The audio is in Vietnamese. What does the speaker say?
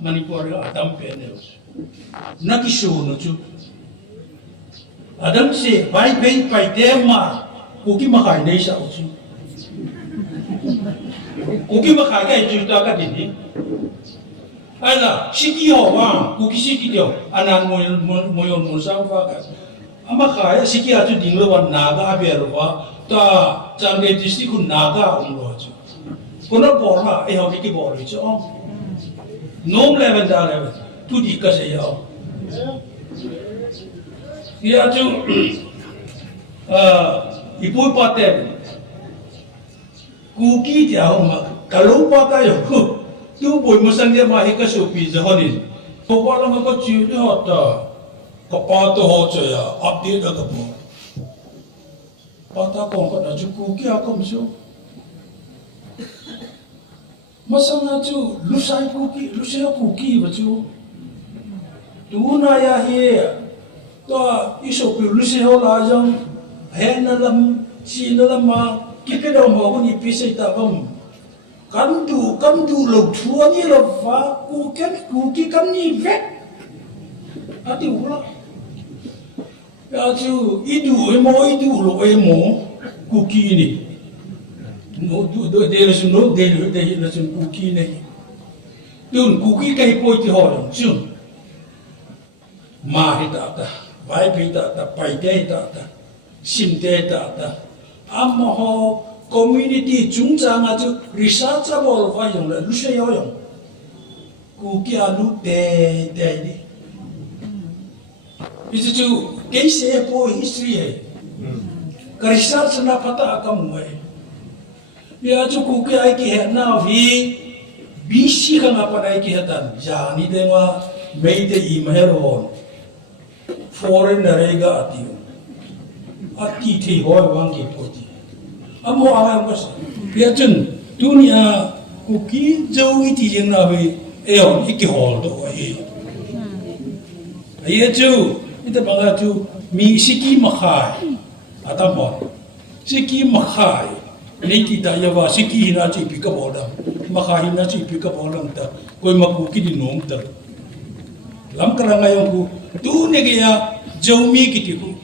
Manipur Adam Penels. Nakishu chu. Adam say, by pain by Dema, Kuki Makai Nesa. Kuki Makai Jutaka Dini. Ala, Shiki Hawa, Kuki Shiki, Anan Moyon Musang Fagas. Amakaya, Shiki had to deal with Naga Berwa, Ta Jange District Naga on Roger. Kuna Bora, a Hokiki Borich on. No level, to the Kasaya. Here to Ipu Patel Cookie Jama, Kalupata Yoku, two boy Musanga Mahika Sopi, the honey. For what am I got you not Papato Hochaya, update of the board. Pata Concord, Cookie, how come so? Masana tu lusai cookie, lusai cookie, but you do na here. To isopi lusai hola jang, henalam, sinalama, keep it on Mahoney Pisatavum. Come to look through a year of cookie, come near vet. At the Ula. As you do a more cookie. No, there is no daily, there is a cookie. Don't cookie can put the horn soon. Mahitata, Vipitata, Paitata, Simtata, Amaho, community, Jungzanga, research of all of Iron, Lucia. Cookie are look daddy. It's to case a poor history. Research na pata akamwe. Ya tu kuki ai ki het na vi bisi ka nga pa ki hetan jani de ma mei de I mahero foreign rega ati thi hoi wang ki poti amo awa mas ya chun dunia kuki jau iti jeng na vi eon iki hol do ai ya chu ita banga chu mi siki makhai atamon siki makhai Niki Dayawa, Siki Hinachi Picabola, Makahinachi Picabolanta, Koimakuki di Nomta. Lamkarangayon, 2 Negia, Jomi Kitiku.